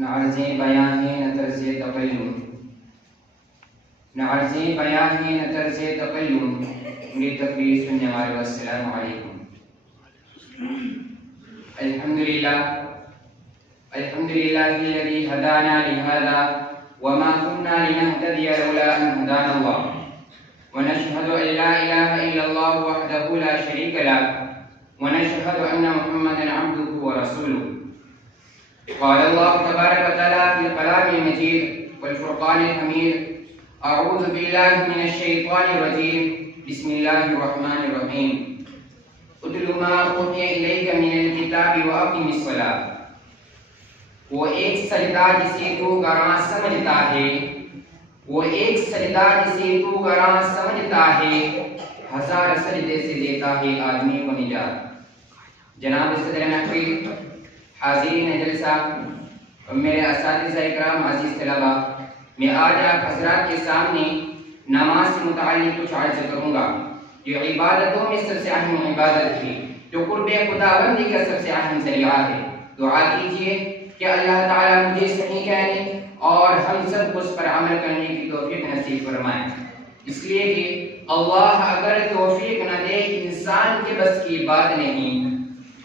نہ عرضیں بیاں ہیں نہ طرز تکلم، نہ عرضیں بیاں ہیں نہ طرز تکلم، میری تقریر سننے والے السلام علیکم۔ الحمدللہ الذی ہدانا لہذا وما كنا لنهتدي لولا ان هدانا الله، ونشهد ان لا اله الا الله وحده لا شريك له، ونشهد ان محمدا عبده ورسوله۔ قال الله تبارك وتعالى في الكلام المجيد والفرقان الحميد: اعوذ بالله من الشيطان الرجيم، بسم الله الرحمن الرحيم، اتل ما اوحي اليك من الكتاب واقم الصلاة۔ وہ ایک سجدہ جسے تو گراں سمجھتا ہے، وہ ایک سجدہ جسے تو گراں سمجھتا ہے، ہزار سجدے سے دیتا ہے آدمی کو نجات۔ جناب صدر محفل، حاضرین جلسہ اور میرے اساتذہ اکرام، عزیز طلبہ، میں آج آپ حضرات کے سامنے نماز سے متعلق کچھ عرض کروں گا، جو عبادتوں میں سب سے اہم عبادت ہے، جو قرب خداوندی کا سب سے اہم ذریعہ ہے۔ دعا کیجئے کہ اللہ تعالیٰ مجھے صحیح کہنے اور ہم سب کو اس پر عمل کرنے کی توفیق نصیب فرمائے، اس لیے کہ اللہ اگر توفیق نہ دے انسان کے بس کی بات نہیں،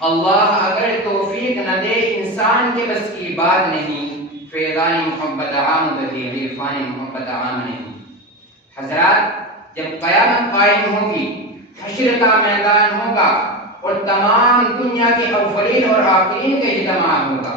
اللہ اگر توفیق نہ دے انسان کے بس کی بات نہیں، فیضان محبت عام بھری عرفان محبت عام نہیں۔ حضرات، جب قیامت قائم ہوگی، حشر کا میدان ہوگا اور تمام دنیا کے اولین اور آخرین کا اجتماع ہوگا،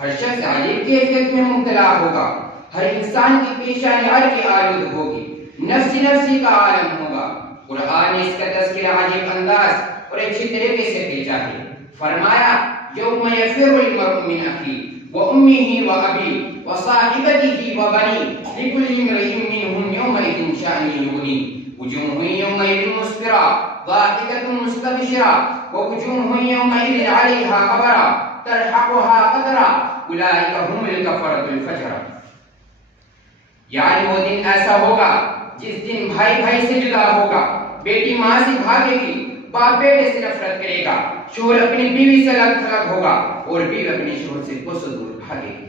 ہر شخص عجیب کیفیت میں مبتلا ہوگا، ہر انسان کی پیشانی عرق کی آلود ہوگی، نفسی کا عالم ہوگا۔ قرآن نے اس کا تذکرہ عجیب انداز اور اچھی طریقے سے بھیجا ہے۔ فرمایا: یوم یفر المرء من اخیہ وامہ وابیہ وصاحبتہ وبنیہ لکل امرئ منہم یومئذ شأن یغنیہ، وجوہ یومئذ مسفرہ ضاحکۃ مستبشرہ ووجوہ یومئذ علیہا غبرہ ترحقها قدرا اولئک هم الکفرۃ الفجرہ۔ یعنی وہ دن ایسا ہوگا جس دن بھائی بھائی سے جدا ہوگا، بیٹی ماں سے بھاگے گی، باپ بیٹے سے نفرت کرے گا، شوہر اپنی بیوی سے الگ تھلگ ہوگا اور بیوی اپنے شوہر سے کوس دور بھاگے گی۔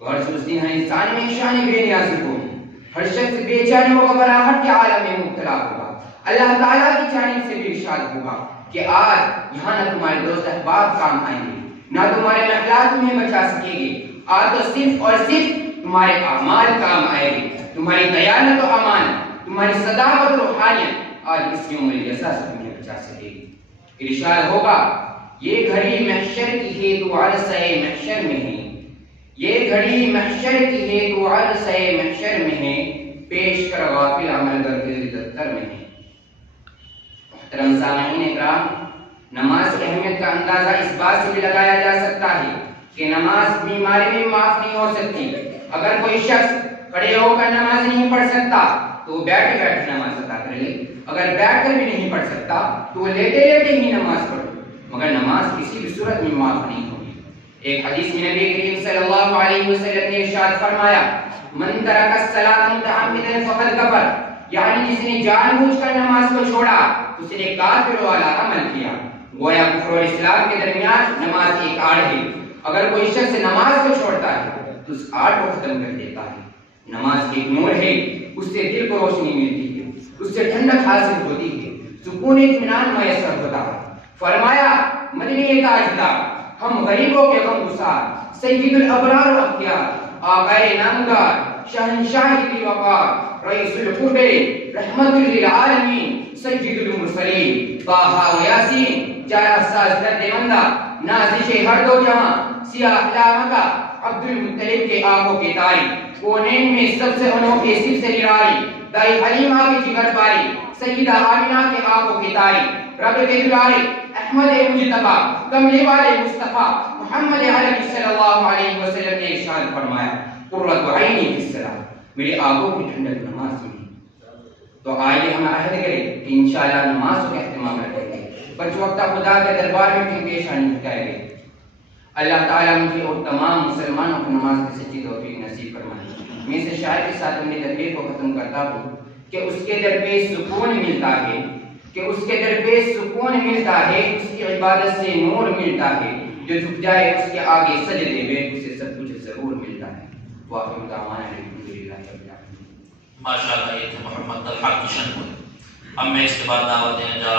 غرض اس دن ہر انسان میں شان بے نیازی ہوگی، ہر شخص بے چینی و گھبراہٹ کے عالم میں مبتلا ہوگا۔ اللہ تعالیٰ کی جانب سے بھی ارشاد ہوگا کہ آج یہاں نہ تمہارے دوست احباب کام آئیں گے، نہ تمہارے محلات تمہیں بچا سکیں گے، آج تو صرف اور صرف تمہارے اعمال کام آئے گی، تمہاری دیانت و امانت، تمہاری صداقت و روحانیت آج اس یوم الجزا سے تمہیں بچا سکے گی۔ ارشاد ہوگا: یہ گھڑی محشر کی ہے تو عرصہ محشر میں ہے، یہ گھڑی محشر کی ہے تو عرصہ محشر میں ہے، پیش کر غافل عمل گر دل دفتر میں ہے۔ محترم سامعین اکرام، نماز کی اہمیت کا اندازہ اس بات سے بھی لگایا جا سکتا ہے کہ نماز بیماری میں معاف نہیں ہو سکتی۔ اگر کوئی شخص کھڑے ہو کر نماز نہیں پڑھ سکتا تو وہ بیٹھے بیٹھے نماز ادا کر لے، اگر بیٹھ کر بھی نہیں پڑھ سکتا تو وہ لیٹے لیٹے ہی نماز پڑھے، مگر نماز کسی بھی صورت میں معاف نہیں ہوگی۔ ایک حدیث میں نبی کریم صلی اللہ علیہ وسلم نے ارشاد فرمایا: من ترک الصلاۃ متعمدا فقد کفر، یعنی جس نے جان بوجھ کر نماز کو چھوڑا اس نے کافر والا عمل کیا۔ گویا کفر اور اسلام کے درمیان نماز ایک آڑ ہے، اگر کوئی شخص نماز کو چھوڑتا ہے تو اس آڑ کو ختم کر دیتا ہے۔ نماز ایک نور ہے، اس سے دل کو روشنی ملتی ہے، اس سے ٹھنڈک حاصل ہوتی ہے، سکون اطمینان میسر ہوتا ہے۔ فرمایا: مدنی تاجدار، ہم غریبوں کے غمگسار، سید الابرار و اختیار، آقائے نامدار، شہنشاہ کی وقار، رئیس القرب، رحمت للعالمین، سید المرسلین، طٰہٰ و یاسین، جایہ ساز درد مندہ، نازش ہر دو جہاں، سیاہ لامکہ، عبد المطلب کے آنکھوں کی تاری، کونین میں سب سے انوکھے سب سے نرالی، دائی حلیمہ کی جگر پاری، سیدہ آمنہ کے آنکھوں کی تاری، رب کے دلارے، احمد مجتبی، کملی والے مصطفیٰ محمد عربی صلی اللہ علیہ وسلم نے ارشاد فرمایا: قرۃ عینی فی الصلاۃ، میری آنکھوں کی ٹھنڈک نماز میں۔ تو آئیے ہم عہد کریں کہ انشاءاللہ نماز کا اہتمام رکھیں گے، بچ وقتہ خدا کے دربار میں اپنی پیشانی جھکائیں گے۔ اللہ تعالیٰ مجھے اور تمام مسلمانوں کو نماز کی سچی توفیق نصیب فرمائے۔ میں اس شاعر کے ساتھ اپنی تقریر کو ختم کرتا ہوں کہ اس کے در پہ سکون ملتا ہے، کہ اس کے در پہ سکون ملتا ہے، اس کی عبادت سے نور ملتا ہے، جو جھک جائے اس کے آگے سجدے میں اسے سب کچھ ضرور ملتا ہے۔ واقعہ دعوانا الحمدللہ رب العالمین۔ ماشاءاللہ، یہ تھے محمد طلحہ کی شان۔ اب میں اس کے بعد دعوت دینے جا رہا ہوں